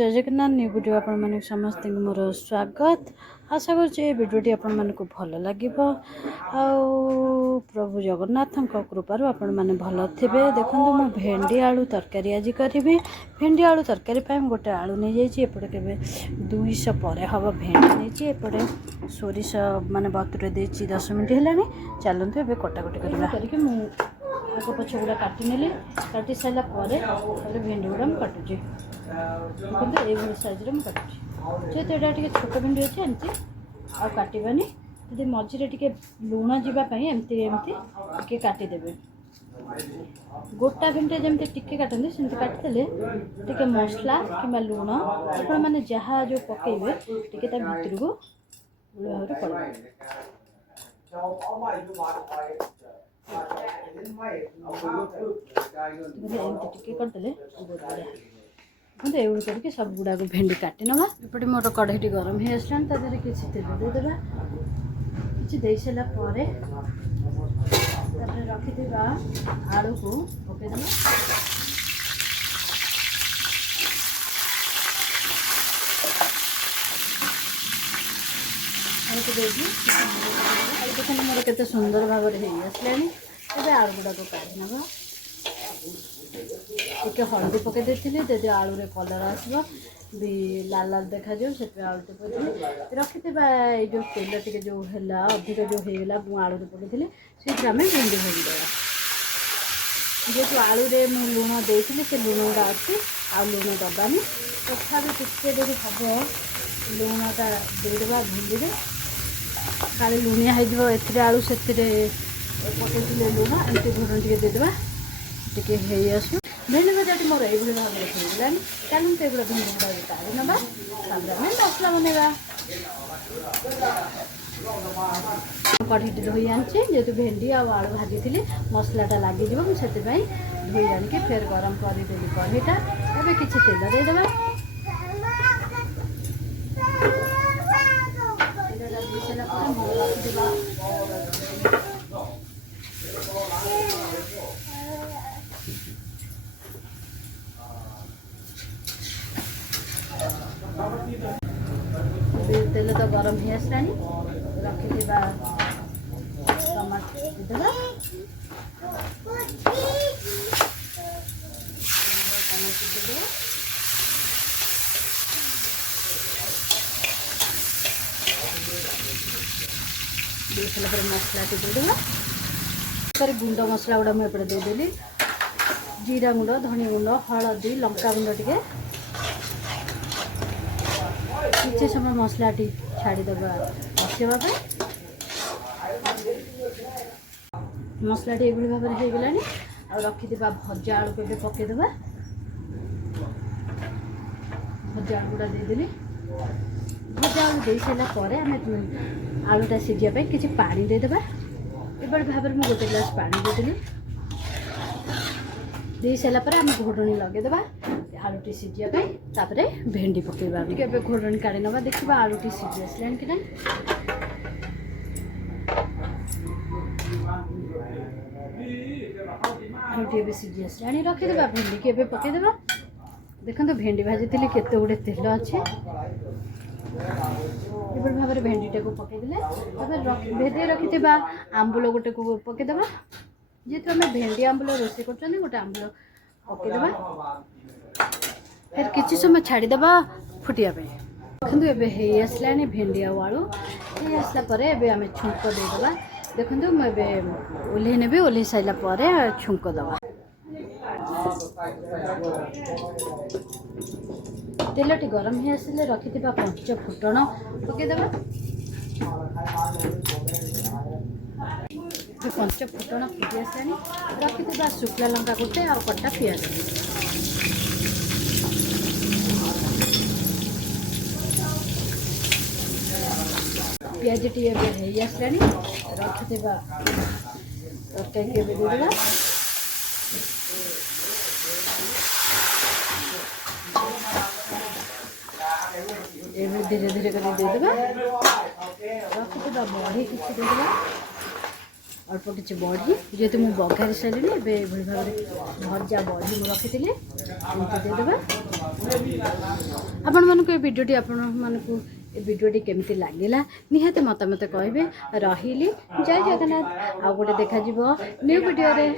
जय Jagannath new video आपण मानक समस्त मोर स्वागत। आशा कर भिडियोटी आपण मानक भल लगे। प्रभु जगन्नाथ कृपार आपण मैंने भल थे। देखो मु भेंडी आलू तरकारी आज करी। भेंडी आलू तरकारी गोटे आलू नहीं जाइए एपटे के 200 पर हम भेंडी नहीं एपटे सोरिष माने बतुरे दे 10 मिनट है। चलते ए कटाकटी करके आग पछ गुड़ा काटी नेली। काटी सारा भेंडी गुड़ा काटुची देखते ये साइज में काटुची। जेहेतु यहाँ टे छोट भेंडी अच्छे एमती आ काटबानी यदि मझे टे लुण जावाई एमती एमती काटिदेवे। गोटा भेंडी जमी टिके काटते सेमती काटिदेले टे मसला कि लुण आपण मैंने जहाँ जो पकेबे टे भितर को भाव पड़े। टिके करदे बहुत ये करके सब गुड़ा को भेंडी काटी नवा। एपटे मोर कढ़ईटी गरम हो आसान तादेह किसी तेल देदेबा कि दे सारा रखी आलू को पकईदेवा। आलू को देखिए मोर के सुंदर भाव में आसला। आलू गुड़ा को काढ़ी नवा। टे हल्दी पकई देती आलू रे कलर आसो भी लाल लाल देखा जाओ से आलू पकई रखी जो तेल टे जो है अधिक जो होगा आलू पकई से आम भेंडी भाजीदेवा। जेहतु आलू रे लुण देती से लुण गुड़ा अच्छी आ लुण दबानी तथा टे देखिए हम लुणटा देदेवा भेंडी में काले लुणिया हो आलू से पकई लुण एमती घुण टे देदेवा टे आसू। भेंडी भजाटी मोर ये भाव में होगलानी। चलते एगुड़ा भेंडी गुड़ा काढ़ी नवा मसला बनवा। कढ़ईटी धोई आनी जेहतु भेंडी आलू भाजी थी मसलाटा लगे मुझे धोई आनिक फेर गरम करदेली कढ़ईटा। एवं किसी तेल देदेवा। तेल तो गरम हो आसला रखी टमाटर देदेवा। मसला देदेवा पर गुंड मसला गुड़ा मुझे देदेली जीरा गुंड धनिया गुंड हलदी लंका गुंड टे किसी समय मसला टी छाड़ीदबा बसवाई। मसला टी ये भाव में होगलानी आ रखी भजा आलू को पकईदेवा। भजा आलू गुड़ा देदेली भजा आलू दे सारापर आम आलूटा सीझापी किसी पानी देदेवा। एभली भाव में गोटे ग्लास पानी देदेली दे सारापर आम घोड़णी लगेदेवा आलूटी सीझापी तापर भेंडी पकईबा। के घोड़णी काढ़ी नवा देखा आलूटी सीझी आसलानी कि ना। आलूटी सीझी आसलानी रखीदेवा भेंडी के पकईदेवा। देखो भेंडी भाजी थी केते गुड़े तेल अच्छे ये भाव में भेंडीटा को पकईदे भेदे रखी आंबुल गोटे को पकईदेवा। जेहेतु आम भेंडी आंबुल रोषे कर गोटे आंबुल पकईदेवा फिर किसी समय छाड़ीदेवा फुटिया देखो ये आसला भेंडी आलू ये आसला आम छुंक देदेवा। देखो मुझे ओल्हे नेबी ओल्हे सारापर छुंक दबा। तेलटी गरम हो आसिले रखि पंच फुटण पकईदेवा। पंच फुटण फुटी आसानी रखि शुक्ला लंका गोटे आ कटा पियाज पियाज टी आसलानी रखि तरकारी के देदेवा। धीरे धीरे कर देदेवा रखि बड़ी किसी देदेवा अल्प किसी बड़ी जेहेतु मुझे बघारी सारे भाव में भजा बड़ी रखी देदेबा। आपण मानक ए वीडियोटी आपण मानक ए वीडियोटी केमती लागिला निहाती मतामत कहबे रहिली जय जगन्नाथ आ गोटे देखा न्यू वीडियो रे।